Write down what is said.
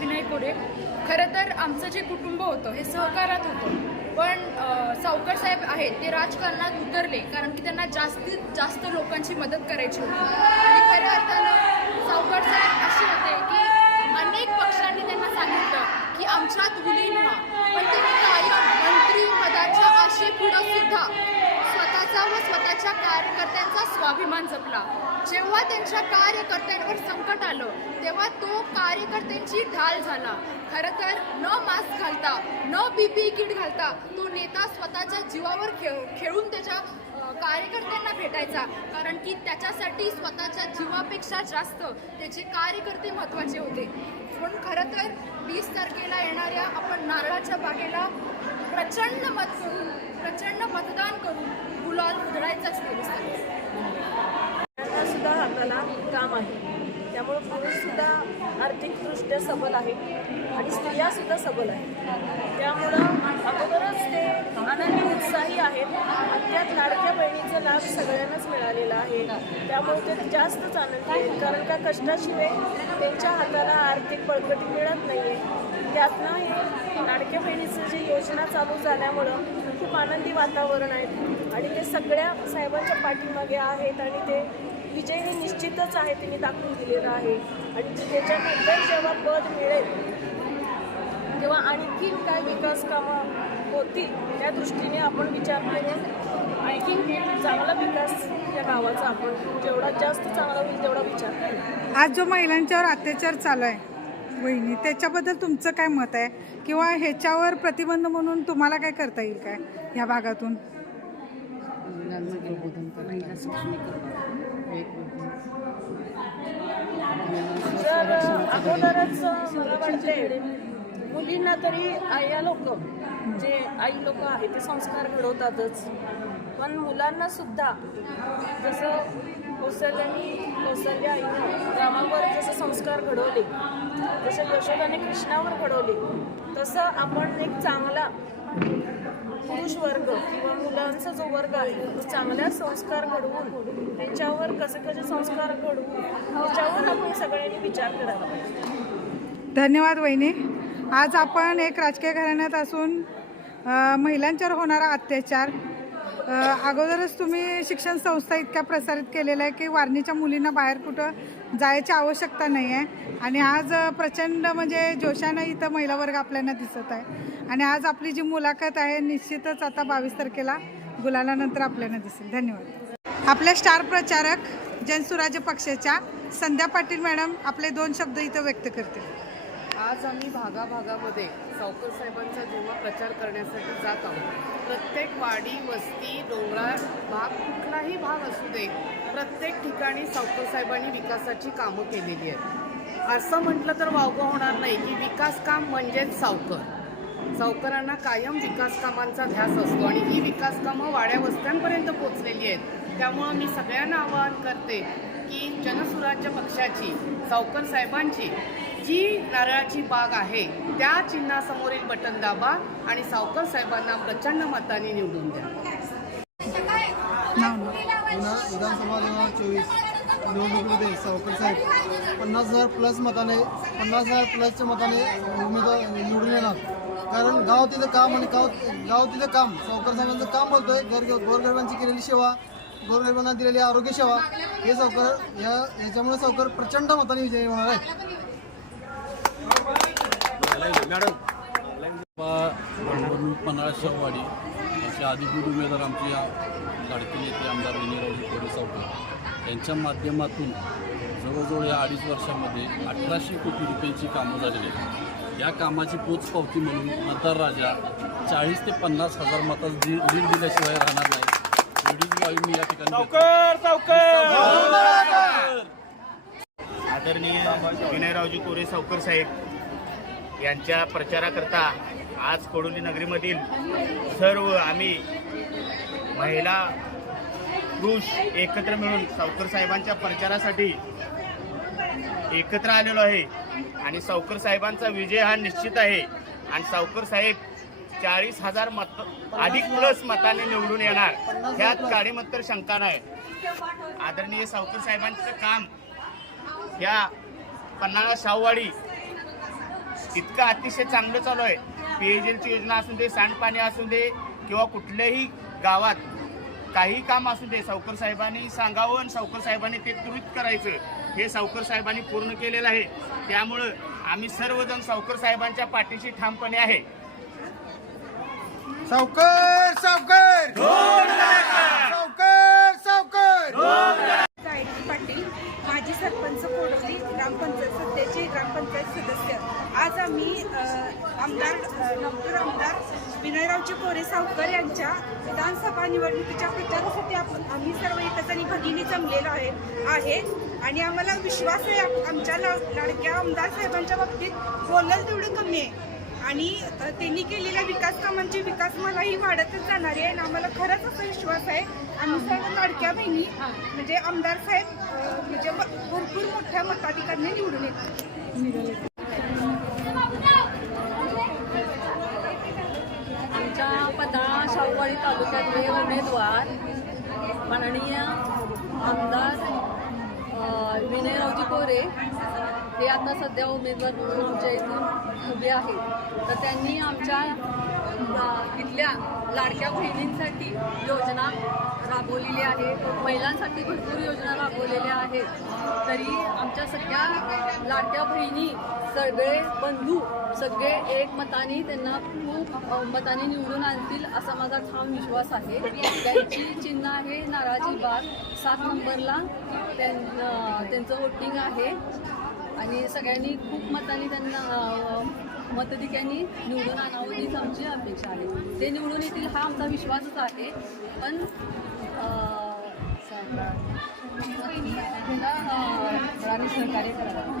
विनय कोरे. खरं तर आमचं जे कुटुंब होतं हे सहकारात होतं, पण सावकर साहेब आहेत ते राजकारणात उतरले कारण की त्यांना जास्तीत जास्त लोकांची मदत करायची होती. आणि खऱ्या अर्थानं सावकर साहेब असे होते की अनेक पक्षांनी त्यांना सांगितलं की आमच्यात विलीन व्हा, पण त्यांनी कायम मंत्रीपदाच्या आशेपुढं सुद्धा स्वतःचा व स्वतःच्या कार्यकर्त्यांचा स्वाभिमान जपला. जेव्हा त्यांच्या कार्यकर्त्यांवर संकट आलं तेव्हा तो कार्यकर्त्यांची ढाल झाला. खरं तर न मास्क घालता, न PPE किट घालता तो नेता स्वतःच्या जीवावर खेळून त्याच्या कार्यकर्त्यांना भेटायचा, कारण की त्याच्यासाठी स्वतःच्या जीवापेक्षा जास्त त्याचे कार्यकर्ते महत्त्वाचे होते. म्हणून खरं तर 20 तारखेला येणाऱ्या आपण नारळाच्या बागेला प्रचंड मतदान करून गुलाल उधळायचाच पोलिसांनी. सुद्धा हाताला काम आहे, त्यामुळे पुरुषसुद्धा आर्थिकदृष्ट्या सबल आहे आणि स्त्रियासुद्धा सबल आहेत. त्यामुळं अगोदरच ते आनंदी उत्साही आहेत आणि त्यात लाडक्या बहिणीचा लाभ सगळ्यांनाच मिळालेला आहे. त्यामुळे ते जास्तच आनंदी आहेत, कारण का कष्टाशिवाय त्यांच्या हाताला आर्थिक बळकटी मिळत नाही आहे. त्यातनं हे लाडक्या बहिणीचं जी योजना चालू झाल्यामुळं खूप आनंदी वातावरण आहे आणि ते सगळ्या साहेबांच्या पाठीमागे आहेत आणि ते विजय हे निश्चितच आहे, त्यांनी दाखवून दिलेलं आहे. आणि त्याच्यानंतर जेव्हा पद मिळेल तेव्हा आणखीन काय विकास कामं होतील त्या दृष्टीने आपण विचार करून आणखीन चांगला विकास या गावाचा आपण जेवढा जास्त चांगला होईल तेवढा विचार करू. आज जो महिलांच्यावर अत्याचार चालू आहे वहिनी, त्याच्याबद्दल तुमचं काय मत आहे, किंवा ह्याच्यावर प्रतिबंध म्हणून तुम्हाला काय करता येईल काय ह्या भागातून? तर अगोदरच मला वाटते मुलींना तरी या लोक जे आई लोक आहेत ते संस्कार घडवतातच, पण मुलांना सुद्धा जसं कौशल्या आईने रामावर जसं संस्कार घडवले, जसं यशोदाने कृष्णावर घडवले, तसं आपण एक चांगला पुरुष वर्ग किंवा मुलांचा जो वर्ग आहे तो चांगल्या संस्कार घडवून त्यांच्यावर कसे संस्कार घडवून त्याच्यावर आपण सगळ्यांनी विचार करायला पाहिजे. धन्यवाद वहिनी. आज आपण एक राजकीय घराण्यात असून महिलांच्यावर होणारा अत्याचार, अगोदरच तुम्ही शिक्षण संस्था इतक्या प्रसारित केलेल्या आहे की वारणीच्या मुलींना बाहेर कुठं जायची आवश्यकता नाही आहे, आणि आज प्रचंड म्हणजे जोशानं इथं महिला वर्ग आपल्याला दिसत आहे. आणि आज आपली जी मुलाखत आहे निश्चितच आता 22 तारखेला गुलालानंतर आपल्याला दिसेल. धन्यवाद. आपल्या स्टार प्रचारक जनसुराज्य पक्षाच्या संध्या पाटील मॅडम आपले 2 शब्द इथं व्यक्त करतील. आज आम्ही भागाभागामध्ये सावकर साहेबांचा जेव्हा प्रचार करण्यासाठी जात आहोत, प्रत्येक वाडी, वस्ती, डोंगराळ भाग, कुठलाही भाग असू दे, प्रत्येक ठिकाणी सावकर साहेबांनी विकासाची कामं केलेली आहेत. असं म्हटलं तर वावगं होणार नाही की विकास काम म्हणजेच सावकर. सावकरांना कायम विकास कामांचा ध्यास असतो आणि ही विकास कामं वाड्या वस्त्यांपर्यंत पोचलेली आहेत. त्यामुळं मी सगळ्यांना आवाहन करते की जनसुराज्य पक्षाची, सावकर साहेबांची जी नारळाची बाग आहे त्या चिन्हासमोरील बटन दाबा आणि सावकर साहेबांना प्रचंड मताने निवडून द्या. विधानसभा 2024 निवडणुकीमध्ये सावकर साहेब 50,000 प्लस मताने 50,000 प्लसच्या मताने उमेदवार निवडून येणार. कारण गाव तिथं काम आणि गाव तिथं काम सावकर साहेबांचं काम बोलतोय. गोरगरिबांची केलेली सेवा, गोरगरिबांना दिलेली आरोग्य सेवा, हे सावकर याच्यामुळे सावकर प्रचंड मताने विजयी होणार आहे. पन्हाळशेवाडी असे अधिकृत उमेदवार आमचे लाडके नेते आमदार विनयरावजी कोरे सावकर यांच्या माध्यमातून जवळजवळ या 2.5 वर्षामध्ये 1800 कोटी रुपयांची कामं झालेली आहेत. या कामाची पोचपावती म्हणून मतदार राजा 40 ते 50,000 मतांची लीड दिल्याशिवाय राहणार नाही. एवढी मी या ठिकाणी आदरणीय विनयरावजी कोरे सावकर साहेब यांच्या प्रचाराकरता आज कोडोली नगरीमधील सर्व आम्ही महिला पुरुष एकत्र मिळून सावकर साहेबांच्या प्रचारासाठी एकत्र आलेलो आहे. आणि सावकर साहेबांचा विजय हा निश्चित आहे आणि सावकर साहेब 40,000 अधिक प्लस मताने निवडून येणार, ह्यात काडीमत्तर शंका नाही. आदरणीय सावकर साहेबांचं काम या पन्हाळा शाहूवाडी इतकं अतिशय चांगलं चालू आहे. पेयजलची योजना असू दे, सांडपाणी असू दे किंवा कुठल्याही गावात काही काम असू दे, सावकर साहेबांनी सांगावं आणि सावकर साहेबांनी ते त्वरित करायचं, हे सावकर साहेबांनी पूर्ण केलेलं आहे. त्यामुळं आम्ही सर्वजण सावकर साहेबांच्या पाठीशी ठामपणे आहे. सावकर सावकर सावकर सावकर गायत्री पाटील, माजी सरपंच कोडवली, ग्रामपंचायत सध्याचे ग्रामपंचायत सदस्य. आज आम्ही नवतूर आमदार विनयरावजी कोरे सावकर यांच्या विधानसभा निवडणुकीच्या प्रचारासाठी आम्ही सर्व एकच आणि भगिनी जमलेलो आहे आणि आम्हाला विश्वास आहे आमच्या लाडक्या आमदार साहेबांच्या बाबतीत बोललं तेवढं कमी आहे आणि त्यांनी केलेल्या विकास कामांची विकासमालाही वाढतच जाणार आहे आणि आम्हाला खरंच असा विश्वास आहे आम्ही सर्व लाडक्या बहिणी म्हणजे आमदार साहेब म्हणजे भरपूर मोठ्या मताधिकाऱ्यांनी निवडून येतात. आमच्या पन्हाळा शाहूवाडी तालुक्यातले उमेदवार माननीय आमदार विनयरावजी कोरे हे आता सध्या उमेदवार म्हणून आमच्या इथून उभे आहेत. तर त्यांनी आमच्या इथल्या लाडक्या बहिणींसाठी योजना राबवलेली आहे, महिलांसाठी भरपूर योजना राबवलेल्या आहेत. तरी आमच्या सगळ्या लाडक्या बहिणी सगळे बंधू सगळे एक मताने त्यांना खूप मताने निवडून आणतील असा माझा ठाम विश्वास आहे. त्यांची चिन्ह आहे नाराजी बाग, 7 नंबरला त्यांचं वोटिंग आहे आणि सगळ्यांनी खूप मताने त्यांना मतदारांनी निवडून आणावं हीच आमची अपेक्षा आहे. ते निवडून येतील हा आमचा विश्वासच आहे. पण सहकार्य करावं.